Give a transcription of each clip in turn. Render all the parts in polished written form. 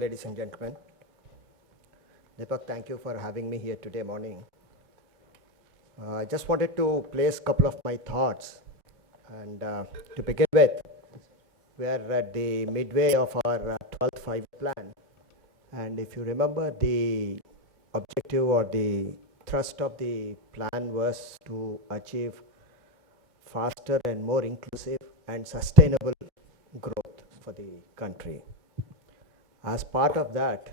ladies and gentlemen. Deepak, thank you for having me here today morning. I just wanted to place a couple of my thoughts. And to begin with, we are at the midway of our 12th five-year plan. And if you remember, the objective or the thrust of the plan was to achieve faster and more inclusive and sustainable growth for the country. As part of that,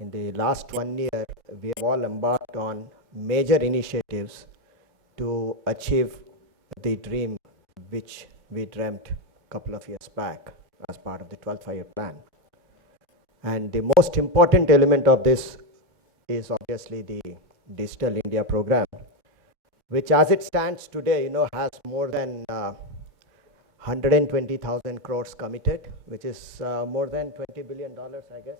in the last 1 year, we have all embarked on major initiatives to achieve the dream which we dreamt a couple of years back as part of the 12th five-year plan. And the most important element of this is obviously the Digital India program, which as it stands today, has more than 120,000 crores committed, which is more than $20 billion, I guess.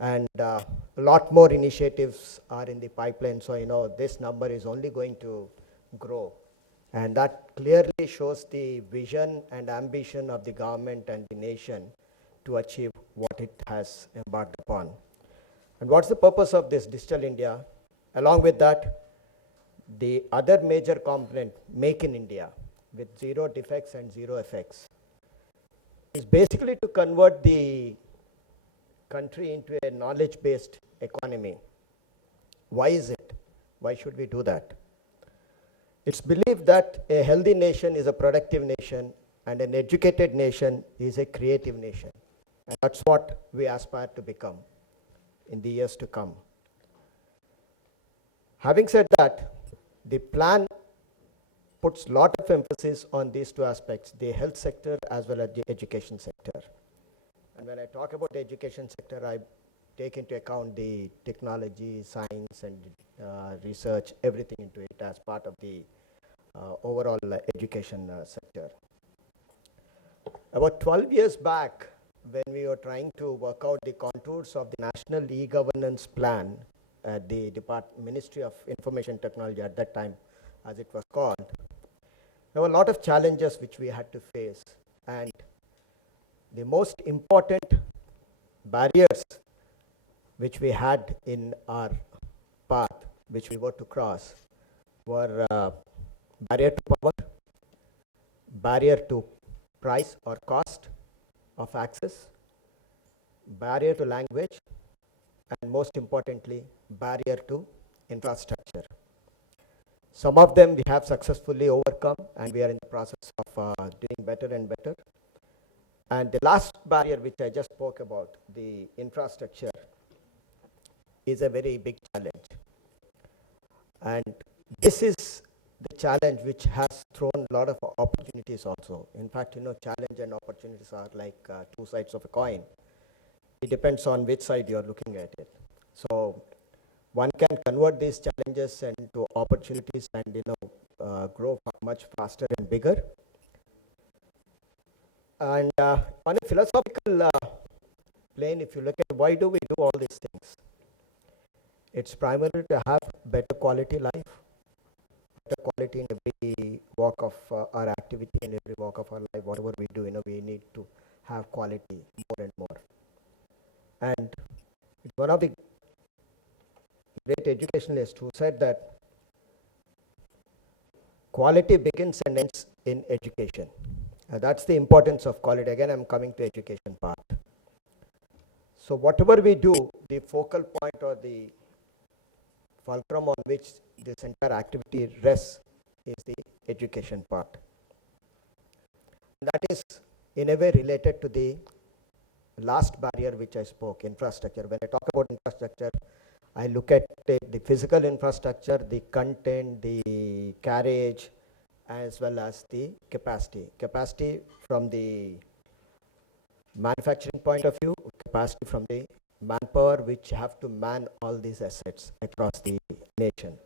And a lot more initiatives are in the pipeline, so this number is only going to grow. And that clearly shows the vision and ambition of the government and the nation to achieve what it has embarked upon. And what's the purpose of this Digital India? Along with that, the other major component, Make in India, with zero defects and zero effects, is basically to convert the country into a knowledge-based economy. Why is it? Why should we do that? It's believed that a healthy nation is a productive nation and an educated nation is a creative nation. And that's what we aspire to become in the years to come. Having said that, the plan puts a lot of emphasis on these two aspects, the health sector as well as the education sector. And when I talk about the education sector, I take into account the technology, science, and research, everything into it as part of the overall education sector. About 12 years back, when we were trying to work out the contours of the National E-Governance Plan at the Ministry of Information Technology at that time, as it was called, there were a lot of challenges which we had to face. And the most important barriers which we had in our path, which we were to cross, were barrier to power, barrier to price or cost of access, barrier to language, and most importantly, barrier to infrastructure. Some of them we have successfully overcome, and we are in the process of doing better and better. And the last barrier which I just spoke about, the infrastructure, is a very big challenge. And this is the challenge which has thrown a lot of opportunities also. In fact, challenge and opportunities are like two sides of a coin. It depends on which side you are looking at it. So one can convert these challenges into opportunities and grow much faster and bigger. And on a philosophical plane, if you look at why do we do all these things, it's primarily to have better quality life, better quality in every walk of our activity, in every walk of our life. Whatever we do, we need to have quality more and more. And one of the great educationalists who said that quality begins and ends in education. That's the importance of quality. Again, I'm coming to education part. So whatever we do, the focal point or the fulcrum on which this entire activity rests is the education part. That is in a way related to the last barrier which I spoke, infrastructure. When I talk about infrastructure, I look at the physical infrastructure, the content, the carriage, as well as the capacity. Capacity from the manufacturing point of view, capacity from the manpower which have to man all these assets across the nation.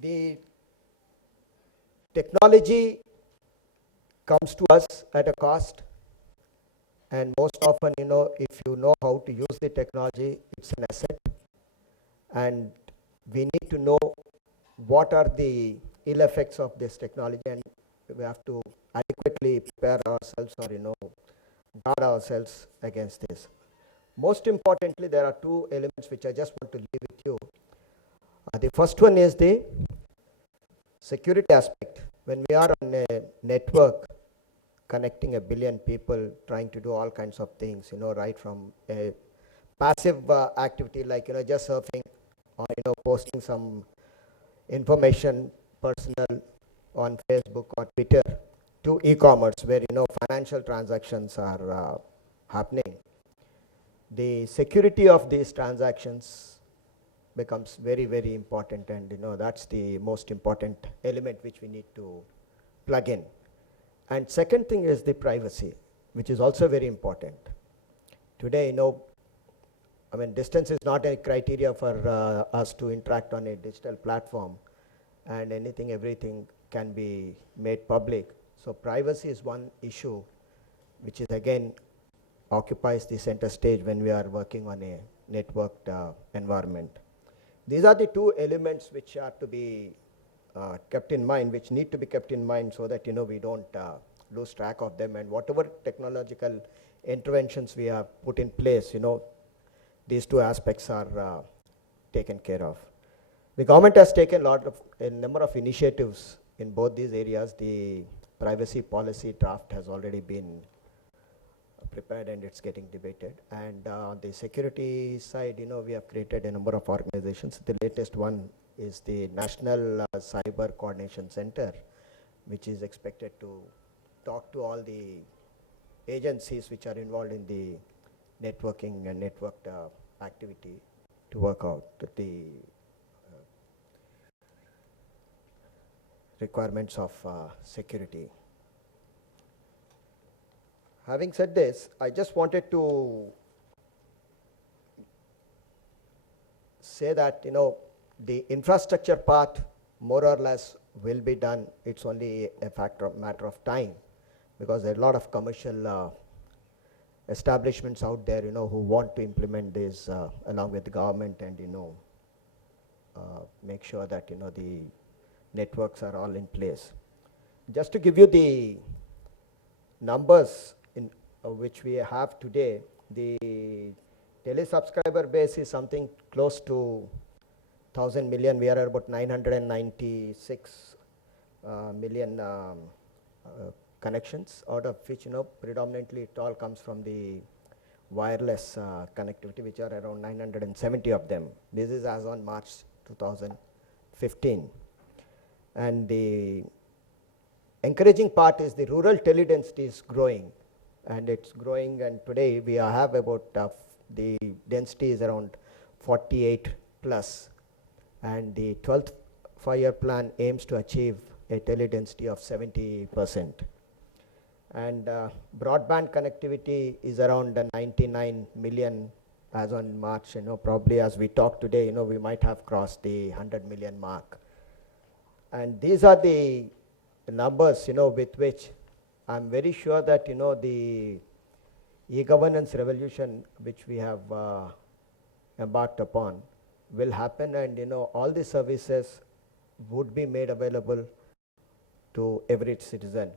The technology comes to us at a cost, and most often, if you know how to use the technology, it's an asset, and we need to know what are the ill effects of this technology, and we have to adequately prepare ourselves or, guard ourselves against this. Most importantly, there are two elements which I just want to leave with you. The first one is the security aspect. When we are on a network connecting a billion people, trying to do all kinds of things, right from a passive activity like, just surfing or, posting some information personal on Facebook or Twitter, to e-commerce where, financial transactions are happening. The security of these transactions becomes very, very important, and that's the most important element which we need to plug in. And second thing is the privacy, which is also very important. Today, distance is not a criteria for us to interact on a digital platform, and everything can be made public. So privacy is one issue which is again occupies the center stage when we are working on a networked environment. These are the two elements which are to be kept in mind, which need to be kept in mind so that we don't lose track of them, and whatever technological interventions we have put in place, these two aspects are taken care of. The government has taken a number of initiatives in both these areas. The privacy policy draft has already been prepared and it's getting debated. And on the security side, we have created a number of organizations. The latest one is the National Cyber Coordination Center, which is expected to talk to all the agencies which are involved in the networking and networked activity to work out the requirements of security. Having said this, I just wanted to say that the infrastructure part more or less will be done. It's only a matter of time, because there are a lot of commercial establishments out there who want to implement this along with the government, and make sure that the networks are all in place. Just to give you the numbers in which we have today, the tele-subscriber base is something close to 1,000 million. We are at about 996 million connections, out of which predominantly it all comes from the wireless connectivity, which are around 970 of them. This is as on March 2015. And the encouraging part is the rural tele-density is growing, and it's growing, and today we have about the density is around 48 plus, and the 12th 5-year plan aims to achieve a tele-density of 70%. And broadband connectivity is around 99 million as on March. Probably as we talk today, we might have crossed the 100 million mark. And these are the numbers, with which I'm very sure that, the e-governance revolution which we have embarked upon will happen, and, all the services would be made available to every citizen.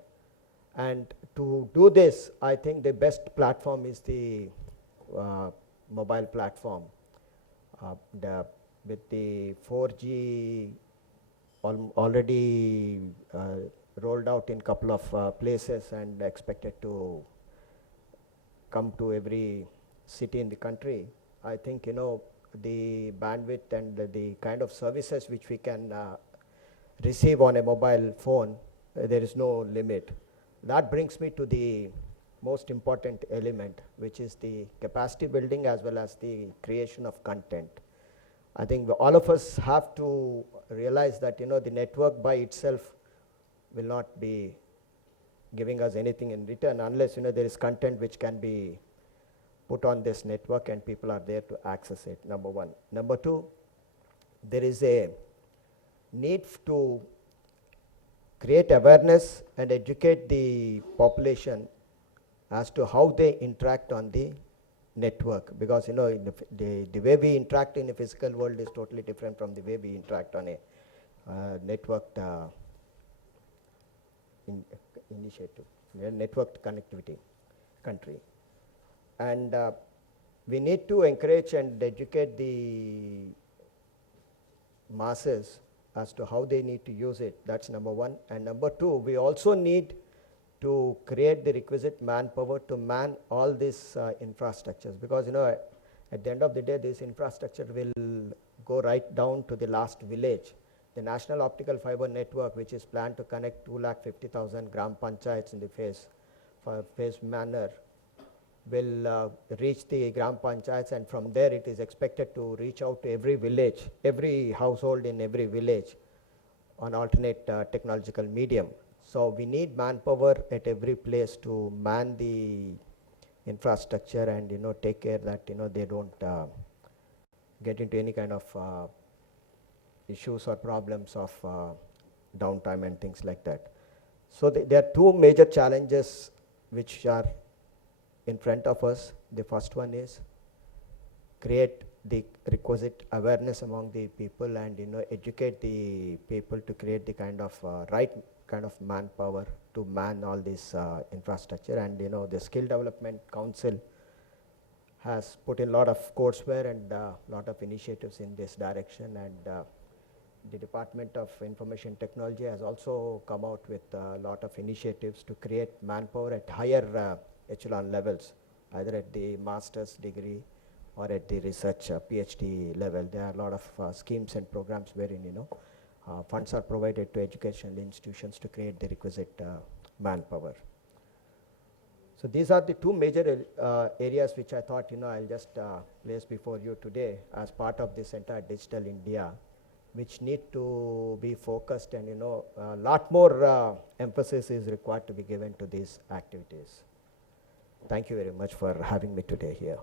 And to do this, I think the best platform is the mobile platform. With the 4G already rolled out in a couple of places and expected to come to every city in the country, I think the bandwidth and the kind of services which we can receive on a mobile phone, there is no limit. That brings me to the most important element, which is the capacity building as well as the creation of content. I think all of us have to realize that the network by itself will not be giving us anything in return unless there is content which can be put on this network and people are there to access it, number one. Number two, there is a need to create awareness and educate the population as to how they interact on the network, because the way we interact in the physical world is totally different from the way we interact on a networked initiative. We are a networked connectivity country. And we need to encourage and educate the masses as to how they need to use it. That's number one. And number two, we also need to create the requisite manpower to man all these infrastructures, because at the end of the day, this infrastructure will go right down to the last village. The National Optical Fiber Network, which is planned to connect 250,000 gram panchayats in the phased manner, will reach the gram panchayats, and from there it is expected to reach out to every village, every household in every village on alternate technological medium. So we need manpower at every place to man the infrastructure and take care that they don't get into any kind of issues or problems of downtime and things like that. So there are two major challenges which are in front of us. The first one is create the requisite awareness among the people and educate the people to create the kind of right kind of manpower to man all this infrastructure. And the Skill Development Council has put in a lot of courseware and a lot of initiatives in this direction, and the Department of Information Technology has also come out with a lot of initiatives to create manpower at higher echelon levels, either at the master's degree or at the research PhD level. There are a lot of schemes and programs wherein funds are provided to educational institutions to create the requisite manpower. So these are the two major areas which I thought I'll just place before you today as part of this entire Digital India, which need to be focused, and a lot more emphasis is required to be given to these activities. Thank you very much for having me today here.